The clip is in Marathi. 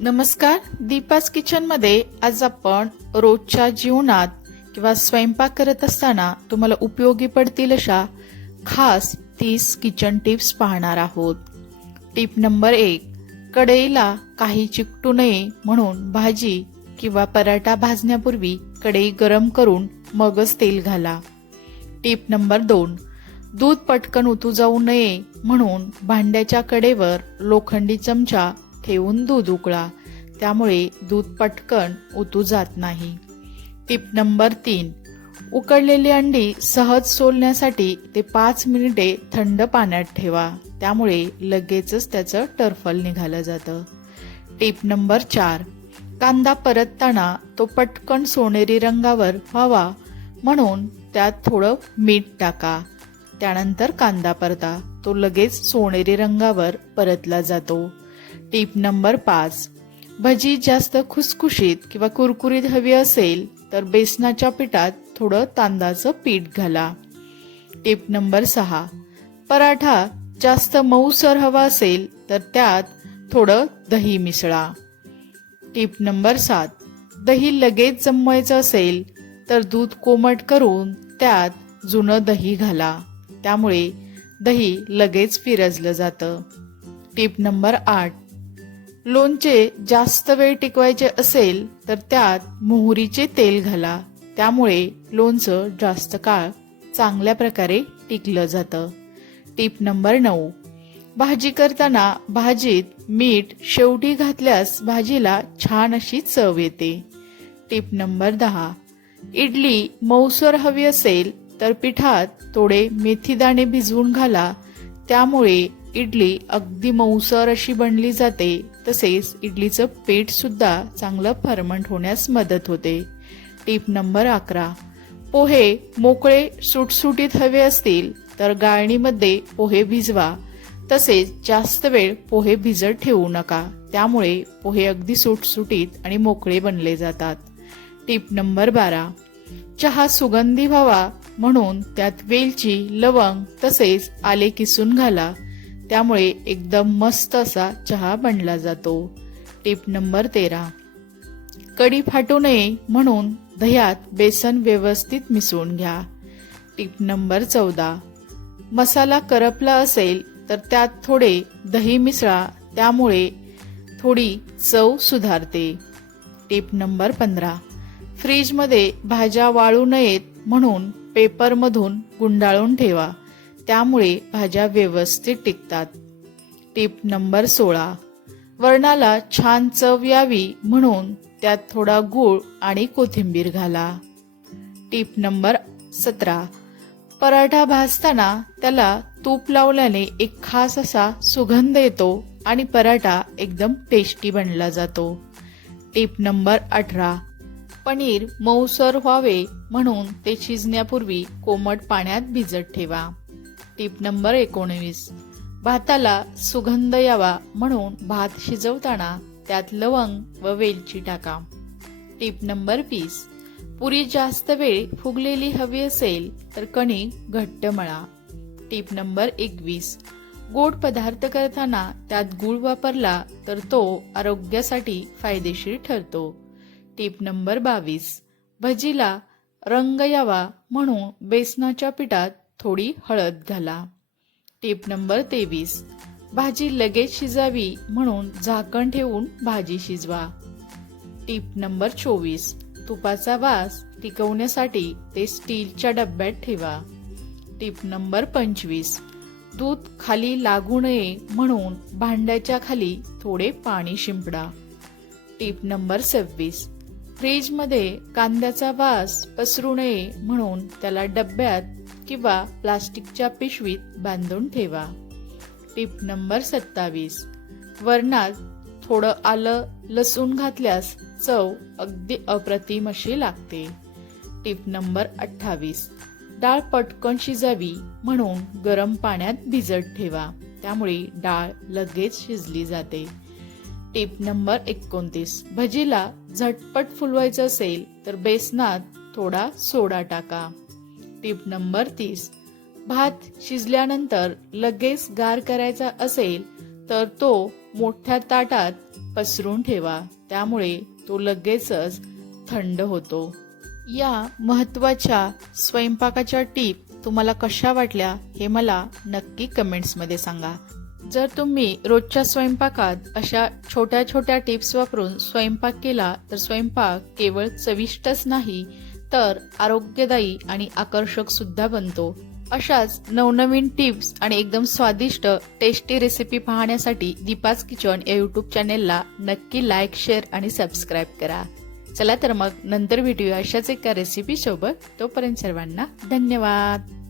नमस्कार दीपास किचनमध्ये आज आपण रोजच्या जीवनात किंवा स्वयंपाक करत असताना तुम्हाला उपयोगी पडतील अशा खास तीस किचन टिप्स पाहणार आहोत. टिप नंबर एक कढईला काही चिकटू नये म्हणून भाजी किंवा पराठा भाजण्यापूर्वी कढई गरम करून मगच तेल घाला. टिप नंबर दोन दूध पटकन उतू जाऊ नये म्हणून भांड्याच्या कडेवर लोखंडी चमचा ठेवून दूध उकळा. त्यामुळे दूध पटकन उतू जात नाही. टिप नंबर तीन. उकडलेली अंडी सहज सोलण्यासाठी ते पाच मिनिटे थंड पाण्यात ठेवा. त्यामुळे लगेचच त्याचं टरफल निघालं जातं. टिप नंबर चार. कांदा परतताना तो पटकन सोनेरी रंगावर व्हावा म्हणून त्यात थोडं मीठ टाका. त्यानंतर कांदा परता. तो लगेच सोनेरी रंगावर परतला जातो. टीप नंबर पाच. भजी जास्त खुसखुशीत किंवा कुरकुरीत हवी असेल तर बेसनाच्या पिठात थोडं तांदळाचं पीठ घाला. टीप नंबर सहा. पराठा जास्त मऊसर हवा असेल तर त्यात थोडं दही मिसळा. टीप नंबर सात. दही लगेच जमवायचं असेल तर दूध कोमट करून त्यात जुनं दही घाला. त्यामुळे दही लगेच फिरजलं जातं. टीप नंबर आठ. लोणचे जास्त वेळ टिकवायचे असेल तर त्यात मोहरीचे तेल घाला. त्यामुळे लोणचं जास्त काळ चांगल्या प्रकारे टिकलं जातं. टीप नंबर नऊ. भाजी करताना भाजीत मीठ शेवटी घातल्यास भाजीला छान अशी चव येते. टीप नंबर दहा. इडली मऊसर हवी असेल तर पिठात थोडे मेथीदाणे भिजवून घाला. त्यामुळे इडली अगदी मऊसर अशी बनली जाते तसेच इडलीचं पीठसुद्धा चांगलं फर्मंट होण्यास मदत होते. टीप नंबर अकरा. पोहे मोकळे सुटसुटीत हवे असतील तर गाळणीमध्ये पोहे भिजवा. तसेच जास्त वेळ पोहे भिजत ठेवू नका त्यामुळे पोहे अगदी सुटसुटीत आणि मोकळे बनले जातात. टीप नंबर बारा. चहा सुगंधी व्हावा म्हणून त्यात वेलची लवंग तसेच आले किसून घाला. त्यामुळे एकदम मस्त असा चहा बनला जातो. टीप नंबर तेरा. कडी फाटू नये म्हणून दह्यात बेसन व्यवस्थित मिसळून घ्या. टीप नंबर चौदा. मसाला करपला असेल तर त्यात थोडे दही मिसळा त्यामुळे थोडी चव सुधारते. टीप नंबर पंधरा. फ्रीजमध्ये भाज्या वाळू नयेत म्हणून पेपरमधून गुंडाळून ठेवा. त्यामुळे भाज्या व्यवस्थित टिकतात. टीप नंबर सोळा. वरणाला छान चव यावी म्हणून त्यात थोडा गूळ आणि कोथिंबीर घाला. टीप नंबर सतरा. पराठा भाजताना त्याला तूप लावल्याने एक खास असा सुगंध येतो आणि पराठा एकदम टेस्टी बनला जातो. टीप नंबर अठरा. पनीर मऊसर व्हावे म्हणून ते शिजण्यापूर्वी कोमट पाण्यात भिजत ठेवा. टीप नंबर एकोणवीस. भाताला सुगंध यावा म्हणून भात शिजवताना त्यात लवंग व वेलची टाका. टीप नंबर वीस. पुरी जास्त वेळ फुगलेली हवी असेल तर कणिक घट्ट मळा. टीप नंबर एकवीस. गोड पदार्थ करताना त्यात गूळ वापरला तर तो आरोग्यासाठी फायदेशीर ठरतो. टीप नंबर बावीस. भजीला रंग यावा म्हणून बेसनाच्या पिठात थोडी हळद घाला. टीप नंबर तेवीस. भाजी लगेच शिजावी म्हणून झाकण ठेवून भाजी शिजवा. टीप नंबर चोवीस. तुपाचा वास टिकवण्यासाठी ते स्टीलच्या डब्यात ठेवा. टीप नंबर पंचवीस. दूध खाली लागू नये म्हणून भांड्याच्या खाली थोडे पाणी शिंपडा. टीप नंबर सव्वीस. फ्रीजमध्ये कांद्याचा वास पसरू नये म्हणून त्याला डब्यात किंवा प्लास्टिकच्या पिशवीत बांधून ठेवा. टीप नंबर सत्तावीस. वरणात थोडं आलं लसूण घातल्यास चव अगदी अप्रतिम अशी लागते. टिप नंबर अठ्ठावीस. डाळ पटकन शिजावी म्हणून गरम पाण्यात भिजत ठेवा. त्यामुळे डाळ लगेच शिजली जाते. टिप नंबर एकोणतीस. भजीला झटपट फुलवायचं असेल तर बेसनात थोडा सोडा टाका. टिप नंबर तीस. भात शिजल्यानंतर लगेच गार करायचा असेल तर तो मोठ्या ताटात पसरून ठेवा. त्यामुळे तो लगेचच थंड होतो. या महत्त्वाच्या स्वयंपाकाच्या टीप तुम्हाला कशा वाटल्या हे मला नक्की कमेंट्समध्ये सांगा. जर तुम्ही रोजच्या स्वयंपाकात अशा छोट्या छोट्या टिप्स वापरून स्वयंपाक केला तर स्वयंपाक केवळ चविष्टच नाही तर आरोग्यदायी आणि आकर्षक सुद्धा बनतो. अशाच नवनवीन टिप्स आणि एकदम स्वादिष्ट टेस्टी रेसिपी पाहण्यासाठी दीपाज किचन या युट्यूब चॅनेलला नक्की लाईक शेअर आणि सबस्क्राईब करा. चला तर मग नंतर भेटूया अशाच एका रेसिपी सोबत. तोपर्यंत सर्वांना धन्यवाद.